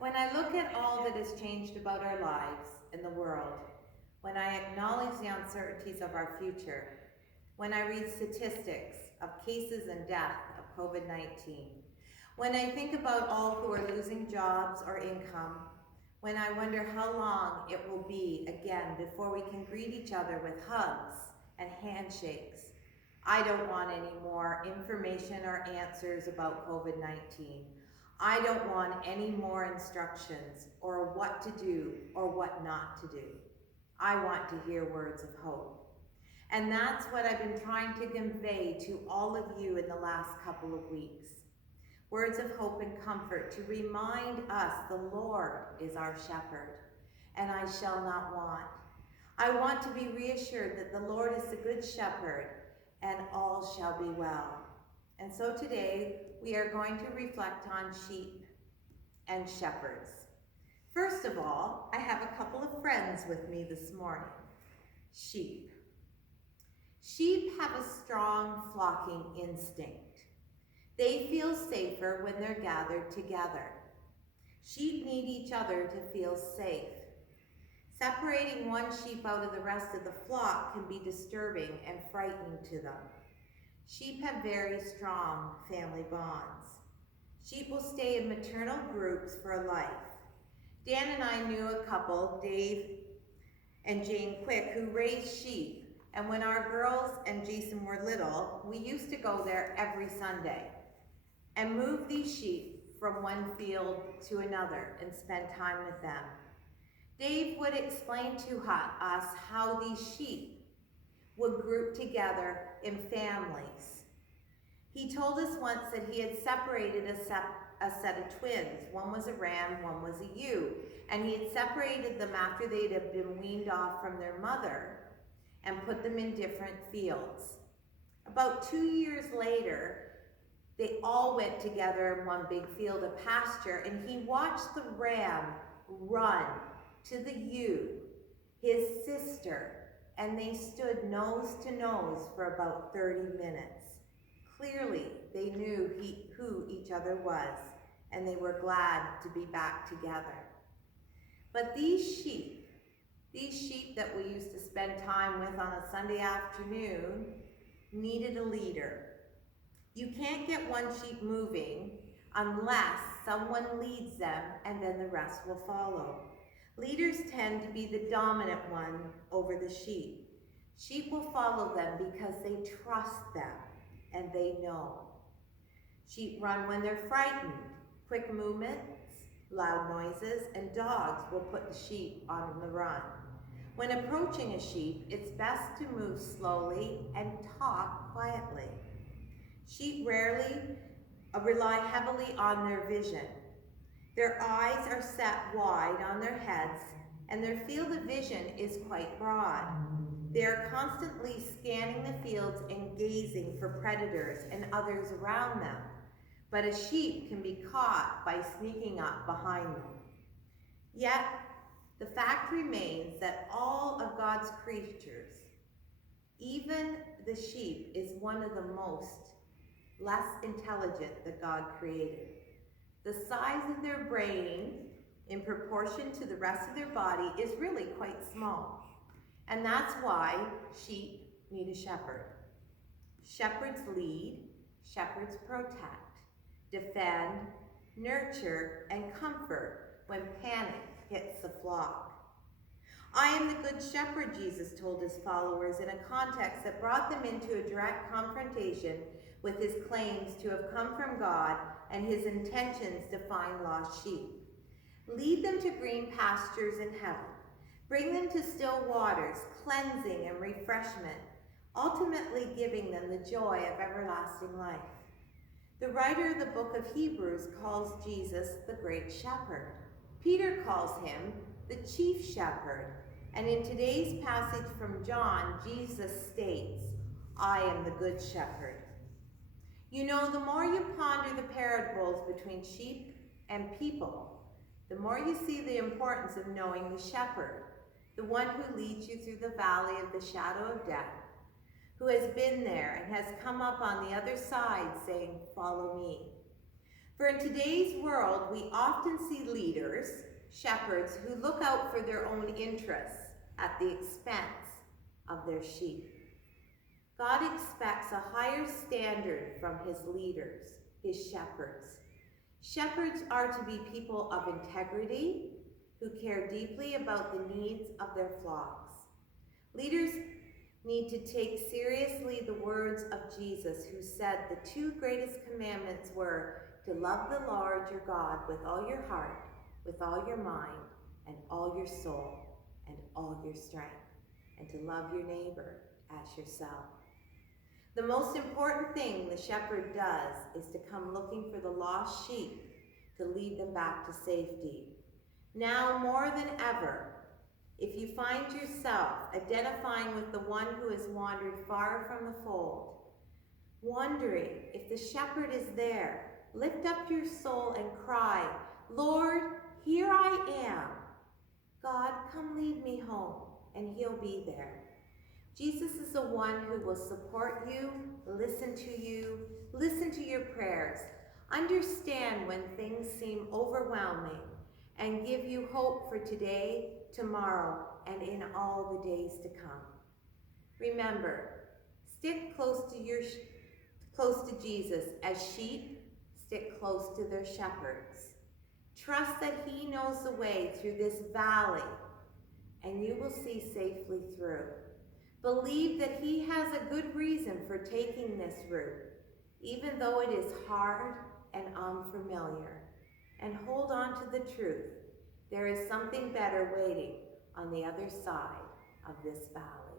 When I look at all that has changed about our lives and the world, when I acknowledge the uncertainties of our future, when I read statistics of cases and death of COVID-19, when I think about all who are losing jobs or income, when I wonder how long it will be again before we can greet each other with hugs and handshakes, I don't want any more information or answers about COVID-19. I don't want any more instructions or what to do or what not to do. I want to hear words of hope. And that's what I've been trying to convey to all of you in the last couple of weeks. Words of hope and comfort to remind us the Lord is our shepherd, and I shall not want. I want to be reassured that the Lord is the good shepherd, and all shall be well. And so today, we are going to reflect on sheep and shepherds. First of all, I have a couple of friends with me this morning. Sheep. Sheep have a strong flocking instinct. They feel safer when they're gathered together. Sheep need each other to feel safe. Separating one sheep out of the rest of the flock can be disturbing and frightening to them. Sheep have very strong family bonds. Sheep will stay in maternal groups for life. Dan and I knew a couple, Dave and Jane Quick, who raised sheep. And when our girls and Jason were little, we used to go there every Sunday and move these sheep from one field to another and spend time with them. Dave would explain to us how these sheep would group together in families. He told us once that he had separated a set of twins. One was a ram, one was a ewe, and he had separated them after they'd have been weaned off from their mother and put them in different fields. About 2 years later, they all went together in one big field of pasture, and he watched the ram run to the ewe, his sister, and they stood nose to nose for about 30 minutes. Clearly, they knew who each other was, and they were glad to be back together. But these sheep that we used to spend time with on a Sunday afternoon, needed a leader. You can't get one sheep moving unless someone leads them, and then the rest will follow. Leaders tend to be the dominant one over the sheep. Sheep will follow them because they trust them and they know. Sheep run when they're frightened. Quick movements, loud noises, and dogs will put the sheep on the run. When approaching a sheep, it's best to move slowly and talk quietly. Sheep rarely rely heavily on their vision. Their eyes are set wide on their heads, and their field of vision is quite broad. They are constantly scanning the fields and gazing for predators and others around them. But a sheep can be caught by sneaking up behind them. Yet, the fact remains that all of God's creatures, even the sheep, is one of the most less intelligent that God created. The size of their brain, in proportion to the rest of their body, is really quite small. And that's why sheep need a shepherd. Shepherds lead, shepherds protect, defend, nurture, and comfort when panic hits the flock. I am the good shepherd, Jesus told his followers in a context that brought them into a direct confrontation with his claims to have come from God and his intentions to find lost sheep. Lead them to green pastures in heaven. Bring them to still waters, cleansing and refreshment, ultimately giving them the joy of everlasting life. The writer of the book of Hebrews calls Jesus the great shepherd. Peter calls him the chief shepherd. And in today's passage from John, Jesus states, I am the good shepherd. You know, the more you ponder the parables between sheep and people, the more you see the importance of knowing the shepherd, the one who leads you through the valley of the shadow of death, who has been there and has come up on the other side saying, follow me. For in today's world, we often see leaders, shepherds, who look out for their own interests at the expense of their sheep. God expects a higher standard from his leaders, his shepherds. Shepherds are to be people of integrity who care deeply about the needs of their flocks. Leaders need to take seriously the words of Jesus, who said the two greatest commandments were to love the Lord your God with all your heart, with all your mind, and all your soul, and all your strength, and to love your neighbor as yourself. The most important thing the shepherd does is to come looking for the lost sheep to lead them back to safety. Now more than ever, if you find yourself identifying with the one who has wandered far from the fold, wondering if the shepherd is there, lift up your soul and cry, Lord, here I am. God, come lead me home, and he'll be there. Jesus is the one who will support you, listen to your prayers, understand when things seem overwhelming, and give you hope for today, tomorrow, and in all the days to come. Remember, stick close to Jesus as sheep stick close to their shepherds. Trust that he knows the way through this valley, and you will see safely through. Believe that he has a good reason for taking this route, even though it is hard and unfamiliar. And hold on to the truth. There is something better waiting on the other side of this valley.